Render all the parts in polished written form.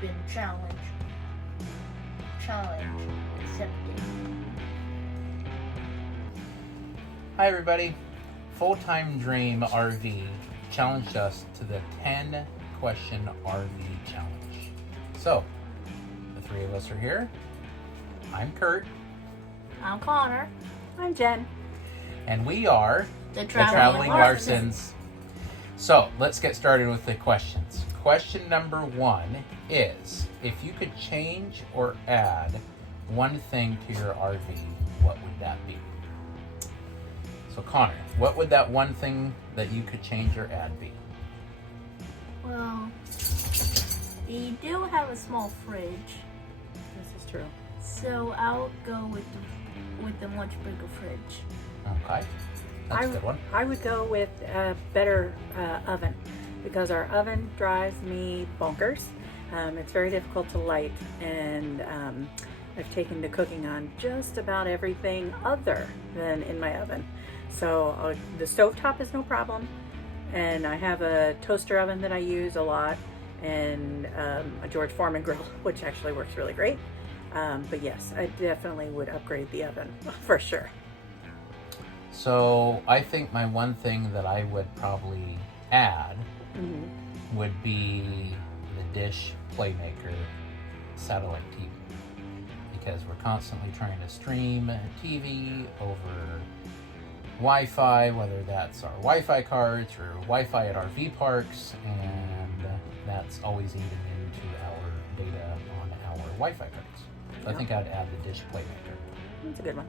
been challenge accepted. Hi everybody, FullTimeDream.RV challenged us to the 10 question RV challenge. So, the three of us are here. I'm Kurt. I'm Connor. I'm Jen. And we are The Traveling Larsons. So, let's get started with the questions. Question number 1 is, if you could change or add one thing to your RV, what would that be? So Connor, what would that one thing that you could change or add be? Well, we do have a small fridge, This is true. so I'll go with the much bigger fridge. Okay, that's a good one. I would go with a better oven, because our oven drives me bonkers. It's very difficult to light, and I've taken to cooking on just about everything other than in my oven. So the stovetop is no problem, and I have a toaster oven that I use a lot, and a George Foreman grill, which actually works really great. But yes, I definitely would upgrade the oven for sure. So I think my one thing that I would probably add would be the Dish Playmaker satellite TV, because we're constantly trying to stream TV over Wi-Fi, whether that's our Wi-Fi cards or Wi-Fi at RV parks, and that's always eating into our data on our Wi-Fi cards. So I think I'd add the Dish Playmaker. That's a good one.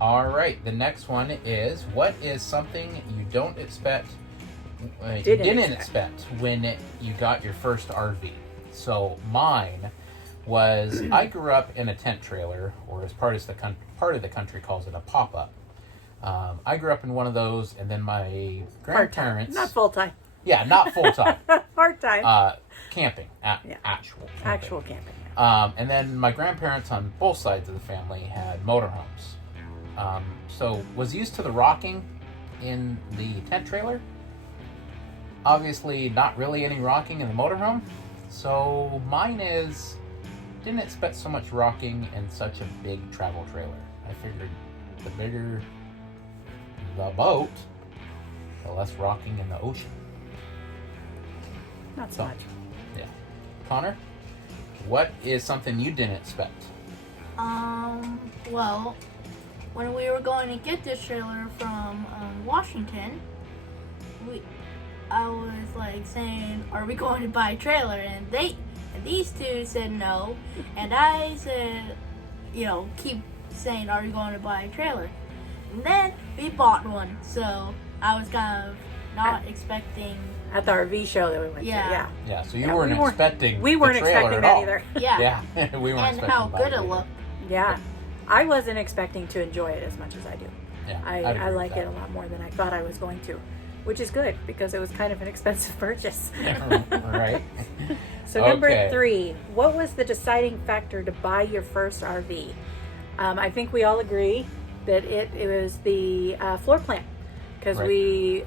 All right, the next one is, what is something you didn't expect when you got your first RV? So mine was, I grew up in a tent trailer, or as part of the country calls it, a pop-up. I grew up in one of those, and then my grandparents... Not full-time. Yeah, not full-time. Part-time. Camping. Actual camping. Actual camping. And then my grandparents on both sides of the family had motorhomes. So was used to the rocking in the tent trailer. Obviously not really any rocking in the motorhome. So mine is, didn't expect so much rocking in such a big travel trailer. I figured the bigger the boat, the less rocking in the ocean. Not so much. Yeah. Connor, what is something you didn't expect? Well, when we were going to get this trailer from Washington, I was like saying, "Are we going to buy a trailer?" And these two said no, and I said, keep saying, "Are we going to buy a trailer?" And then we bought one, so I was kind of not expecting. At the RV show that we went to, yeah. Yeah, so you weren't expecting We weren't the trailer expecting at that all. either. Yeah. Yeah, we weren't And expecting how to buy good it either. looked. Yeah. I wasn't expecting to enjoy it as much as I do. Yeah, I like it a lot more than I thought I was going to, which is good, because it was kind of an expensive purchase. Right. So number 3, what was the deciding factor to buy your first RV? I think we all agree that it was the floor plan, because we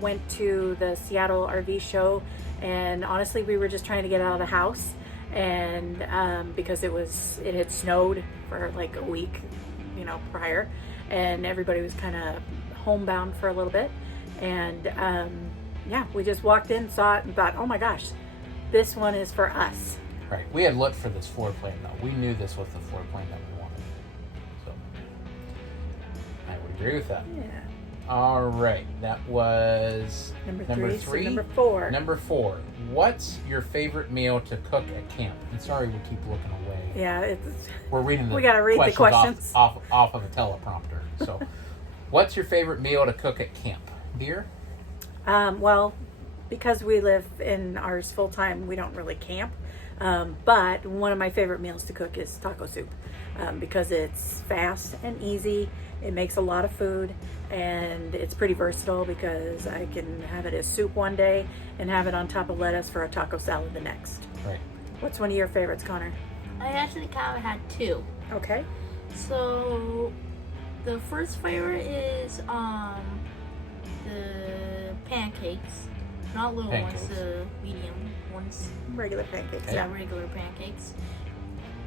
went to the Seattle RV show, and honestly we were just trying to get out of the house, and because it had snowed for like a week prior, and everybody was kind of homebound for a little bit, and we just walked in, saw it, and thought, oh my gosh, this one is for us. Right. We had looked for this floor plan though. We knew this was the floor plan that we wanted. So I would agree with that. Yeah. All right. That was Number 3. three. So number 4. Number 4. What's your favorite meal to cook at camp? And sorry, we keep looking away. Yeah, We're reading we gotta read the questions off of a teleprompter. So, what's your favorite meal to cook at camp? Beer? Well, because we live in ours full time, we don't really camp. But one of my favorite meals to cook is taco soup, because it's fast and easy. It makes a lot of food, and it's pretty versatile, because I can have it as soup one day and have it on top of lettuce for a taco salad the next. Right. What's one of your favorites, Connor? I actually kind of had 2. Okay. So the first favorite is the pancakes. not little Pancakes. ones, medium ones. Regular pancakes. Okay. Yeah. Yeah, regular pancakes.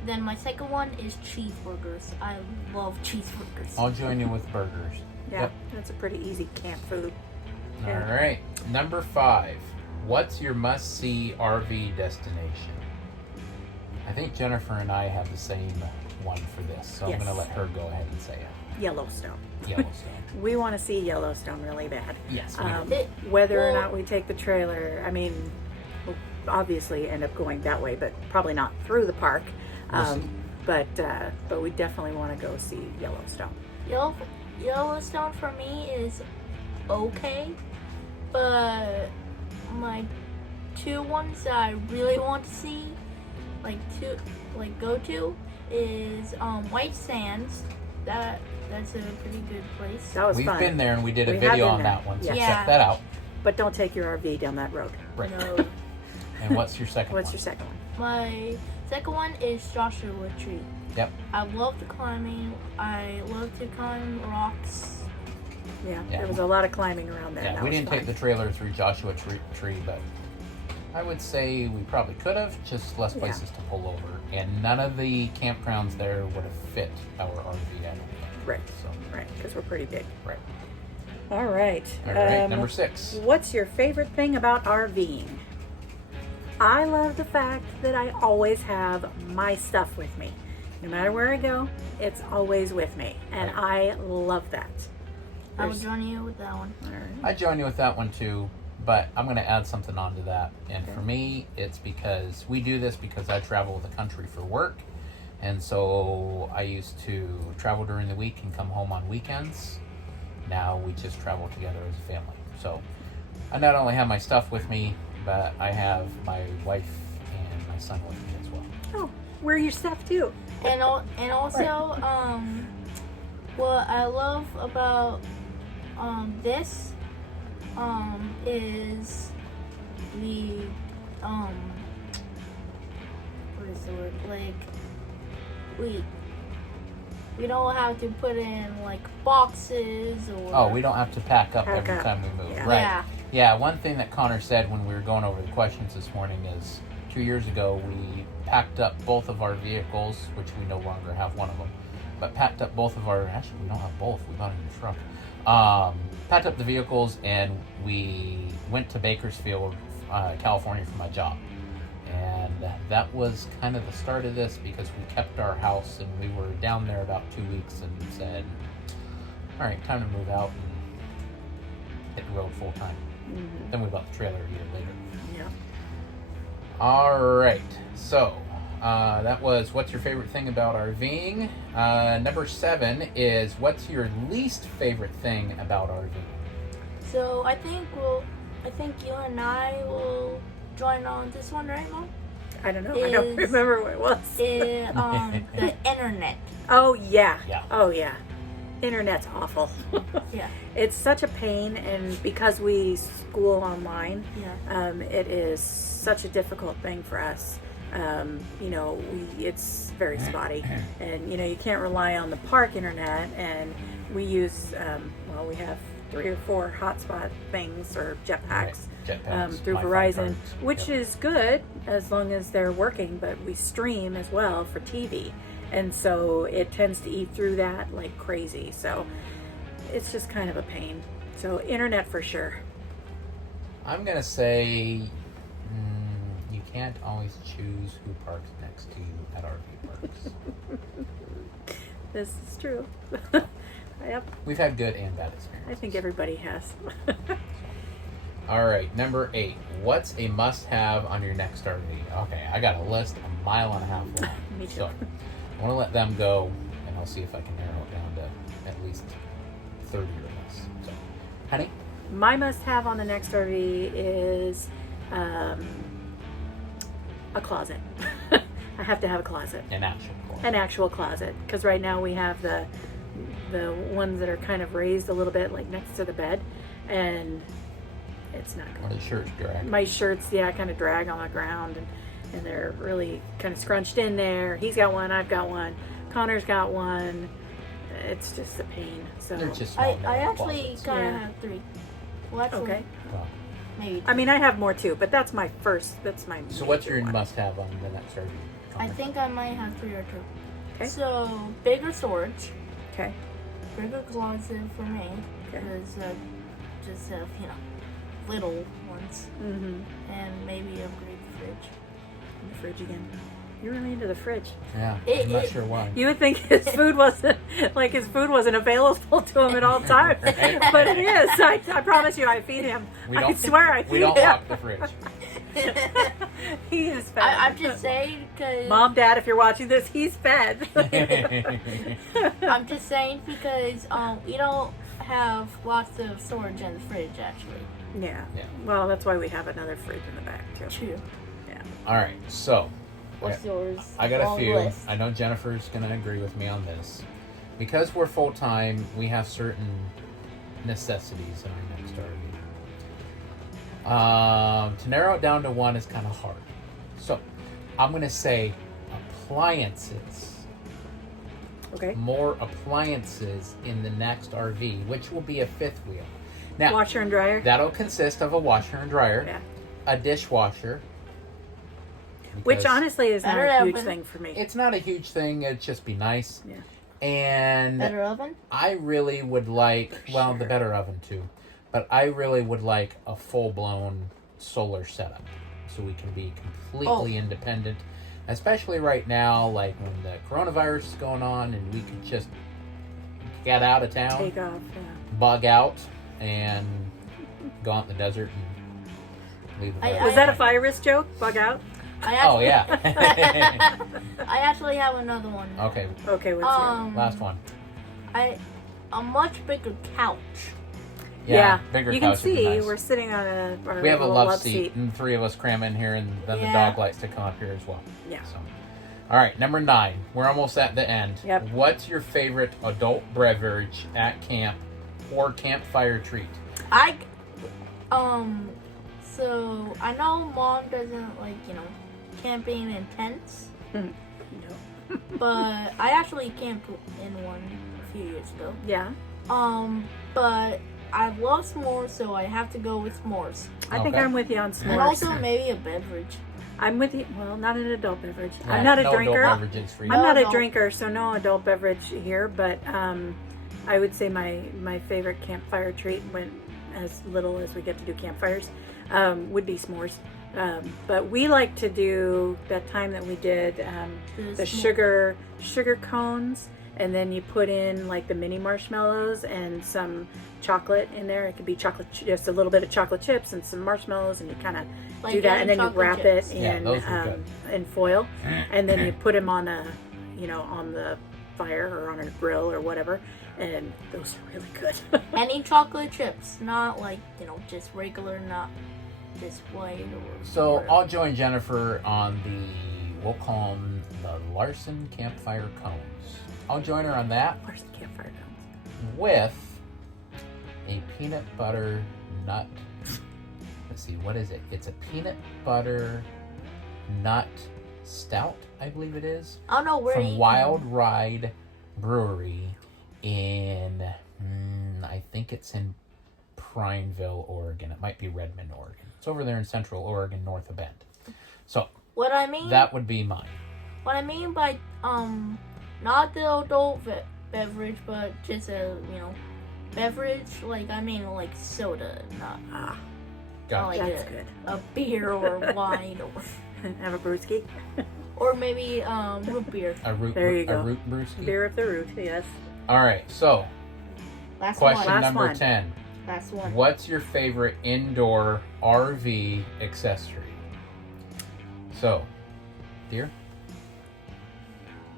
Then my second one is cheeseburgers. I love cheeseburgers. I'll join you with burgers. Yeah. Yep. That's a pretty easy camp food. Yeah. All right. Number 5. What's your must-see RV destination? I think Jennifer and I have the same one for this, so I'm Yes. going to let her go ahead and say it. Yellowstone. Yellowstone. We want to see Yellowstone really bad. Yes. Whether or Well- not we take the trailer, I mean, we'll obviously end up going that way, but probably not through the park. We'll see. But we definitely want to go see Yellowstone. Yellowstone for me is okay, but my 2 ones that I really want to see, go to, is White Sands. That's a pretty good place. That was We've fun. been there and we did a We have video been on there. that one, so Yeah. check that out. But don't take your RV down that road. Right. No. And what's your second What's one? your second one? My second one is Joshua Tree. Yep. I love the climbing. I love to climb rocks. Yeah, Yeah. there was a lot of climbing around there. Yeah, That we was didn't fun. take the trailer through Joshua Tree, but I would say we probably could have, just less Yeah. places to pull over. And none of the campgrounds there would have fit our RV, I don't think. Right. So, Right, because we're pretty big. right. All right. All right, number 6. What's your favorite thing about RVing? I love the fact that I always have my stuff with me. No matter where I go, it's always with me. And I love that. I will There's- join you with that one. All right. I join you with that one too, but I'm going to add something onto that. And Okay. for me, it's because we do this because I travel the country for work. And so I used to travel during the week and come home on weekends. Now we just travel together as a family. So I not only have my stuff with me, but I have my wife and my son with me as well. Oh, wear your stuff too. And also, what I love about this is the what is the word? We don't have to put in boxes or Oh, we don't have to pack up Pack every up. time we move. Yeah. Right. Yeah. Yeah, one thing that Connor said when we were going over the questions this morning is 2 years ago we packed up both of our vehicles, which we no longer have one of them, but packed up both of our, actually we don't have both, we bought a new truck. Packed up the vehicles and we went to Bakersfield, California for my job. And that was kind of the start of this because we kept our house and we were down there about 2 weeks and said, all right, time to move out and hit the road full time. Mm-hmm. Then we bought the trailer a year later. Yeah. All right, so that was what's your favorite thing about RVing. Number 7 is what's your least favorite thing about RVing. So I think you and I will join on this one, right, Mom? I don't know. I don't Is- remember what it was. The internet. Oh, yeah. Yeah. Oh, yeah. Internet's awful. Yeah. It's such a pain, and because we school online, Yeah. it is such a difficult thing for us. It's very spotty, and you can't rely on the park internet. And we use, we have 3 or 4 hotspot things or jetpacks Right. Jetpacks, through Wi-Fi Verizon, cards. which Yep. is good as long as they're working. But we stream as well for TV, and so it tends to eat through that like crazy. So it's just kind of a pain. So internet for sure. I'm going to say you can't always choose who parks next to you at RV parks. This is true. Yep, We've had good and bad experiences. I think everybody has. All right, number 8. What's a must-have on your next RV? Okay, I got a list 1.5 miles long. Me too. So I want to let them go, and I'll see if I can narrow it down to at least 30 or less. So, honey? My must-have on the next RV is a closet. I have to have a closet, An actual closet. an actual closet, because right now we have the ones that are kind of raised a little bit, like next to the bed, and it's not Or good. the shirts drag. My shirts, kind of drag on the ground, and they're really kind of scrunched in there. He's got one, I've got one, Connor's got one. It's just a pain. So They're just I small narrow actually closets. kind of Yeah. have 3. Well, actually, okay. Well, maybe. I mean, I have more too, but that's my first. That's my. So what's your major one. must-have on the next RV? I think I might have 3 or 2. Okay. So bigger storage, Okay. bigger closet for me, Okay. because just have little ones, Mm-hmm. and maybe upgrade the fridge. The fridge again. You're really into the fridge. Yeah, I'm not sure why. You would think his food wasn't available to him at all times, Right. but it is. I promise you, I feed him. I swear, I feed We don't him. lock the fridge. He is fed. I'm just saying because Mom, Dad, if you're watching this, he's fed. I'm just saying because we don't have lots of storage in the fridge actually. Yeah. Yeah. Well, that's why we have another fridge in the back too. True. Yeah. All right, so What's yours? I got a Long few. list. I know Jennifer's going to agree with me on this. Because we're full-time, we have certain necessities in our next RV. To narrow it down to one is kind of hard. So, I'm going to say appliances. Okay. More appliances in the next RV, which will be a fifth wheel. Now, Washer and dryer. that'll consist of a washer and dryer, Yeah. a dishwasher. Which because honestly is not Better a huge oven. thing for me. it's not a huge thing. It'd just be nice. Yeah. And Better oven? I really would like, well, the sure. better oven too, but I really would like a full-blown solar setup so we can be completely independent, especially right now, like when the coronavirus is going on and we could just get out of town, Take off. Yeah. bug out, and go out in the desert and leave the I- virus. Was that a virus joke? Bug out? Oh, yeah. I actually have another one. Okay, Okay, what's your... last one. A much bigger couch. Yeah, bigger You can couch would be see nice. we're sitting on our We have a little love seat, and 3 of us cram in here, and then the Yeah. dog likes to come up here as well. Yeah. So, all right, number 9. We're almost at the end. Yep. What's your favorite adult beverage at camp or campfire treat? So I know Mom doesn't like, camping in tents, No. but I actually camped in one a few years ago. Yeah. But I love s'mores, so I have to go with s'mores. I think Okay. I'm with you on And s'mores. also maybe a beverage. I'm with you. Well, not an adult beverage. Yeah, I'm not a no drinker. adult beverages for you. I'm not a No. drinker, so no adult beverage here. But I would say my favorite campfire treat, when as little as we get to do campfires, would be s'mores. But we like to do that time that we did the sugar cones, and then you put in like the mini marshmallows and some chocolate in there. It could be chocolate, just a little bit of chocolate chips and some marshmallows, and you kind of Like do that, and then you chocolate wrap chips. it Yeah, in those were good. in foil, and then you put them on on the fire or on a grill or whatever, and those are really good. Any chocolate chips, not like, just regular, not just white or So whatever. I'll join Jennifer on we'll call them the Larson Campfire Cones. I'll join her on that Where's the campfire cones? with a peanut butter nut. Let's see, what is it? It's a peanut butter nut stout, I believe it is, I don't know where from you Wild Ride Brewery in, I think it's in Prineville, Oregon. It might be Redmond, Oregon. It's over there in Central Oregon, north of Bend. So What I mean that would be mine. What I mean by not the adult beverage, but just a beverage, like I mean like soda, not Gotcha. like That's good. a beer or wine Have a brewski. or maybe root beer. A root, There you a go. root brewski. Beer of the root, yes. All right. So Last question one. Last number one. 10. Last one. What's your favorite indoor RV accessory? So, dear.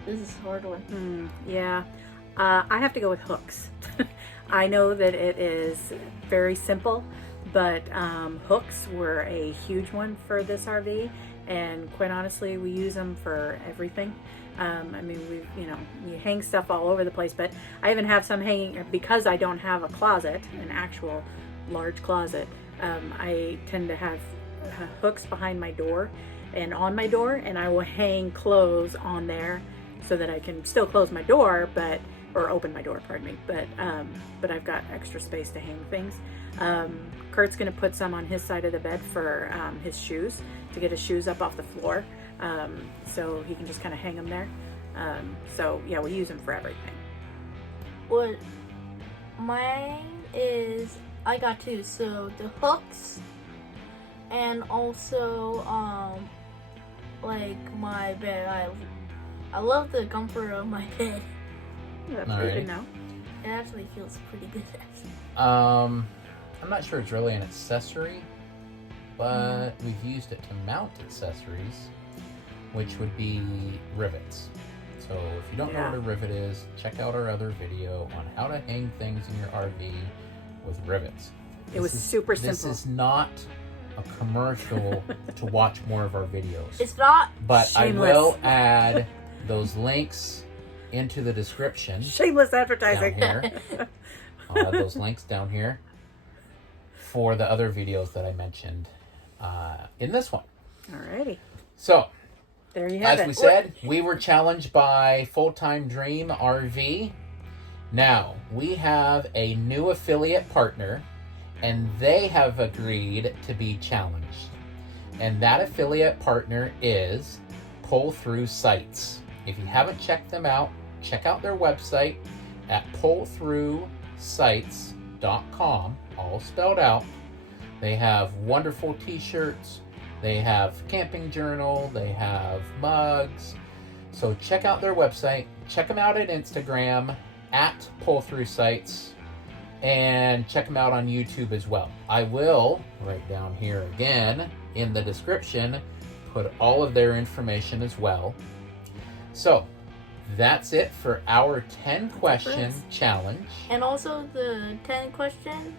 This is a hard one. Yeah. I have to go with hooks. I know that it is very simple, but hooks were a huge one for this RV, and quite honestly, we use them for everything. I mean, you hang stuff all over the place, but I even have some hanging because I don't have a closet, an actual large closet. I tend to have hooks behind my door and on my door, and I will hang clothes on there so that I can still close my door, or open my door, pardon me, but I've got extra space to hang things. Kurt's going to put some on his side of the bed for his shoes, to get his shoes up off the floor, so he can just kind of hang them there. So yeah, we use them for everything. What mine is, I got two. So the hooks, and also like my bed. I love the comfort of my bed. That's good to know. It actually feels pretty good. I'm not sure it's really an accessory, but we've used it to mount accessories, which would be rivets. So if you don't know what a rivet is, check out our other video on how to hang things in your RV with rivets. It was super simple. This is not a commercial to watch more of our videos. It's not. But shameless. I will add those links into the description. Shameless advertising. Down here. I'll add those links down here for the other videos that I mentioned in this one. Alrighty. So, there you have it. as we said, we were challenged by FullTimeDream.RV. Now, we have a new affiliate partner, and they have agreed to be challenged. And that affiliate partner is Pull Through Sites. If you haven't checked them out, check out their website at pullthroughsites.com, all spelled out. They have wonderful t-shirts, they have camping journal, they have mugs. So check out their website, check them out at Instagram at pullthroughsites, and check them out on YouTube as well. I will, right down here again in the description, put all of their information as well. So that's it for our 10 question challenge. And also the 10 question,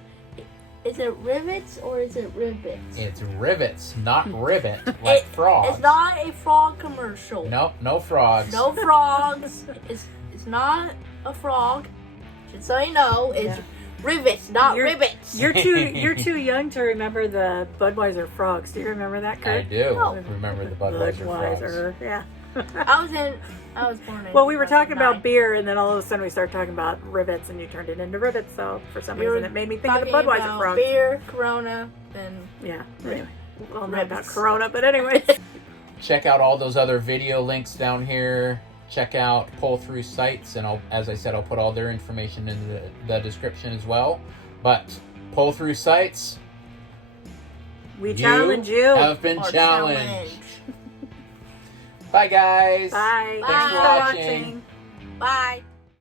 is it rivets or is it ribbits? It's rivets, not rivet, like frogs. It's not a frog commercial. Nope, no frogs. No frogs. It's not a frog. Should so you know, it's rivets, not ribbits. You're too young to remember the Budweiser frogs. Do you remember that, Kurt? I do. No. Remember the Budweiser frogs. Yeah. I was born in. Well, we were talking 2009. about beer, and then all of a sudden we started talking about rivets, and you turned it into rivets. So for some reason, it made me think of the Talking Budweiser about frogs. Beer, Corona, and Yeah. Anyway, well, not about Rivets. Corona, but anyway. Check out all those other video links down here. Check out Pull Through Sites, and as I said, I'll put all their information in the description as well. But Pull Through Sites, We challenge you. have been or challenged. Bye, guys. Bye. Thanks for watching. Bye.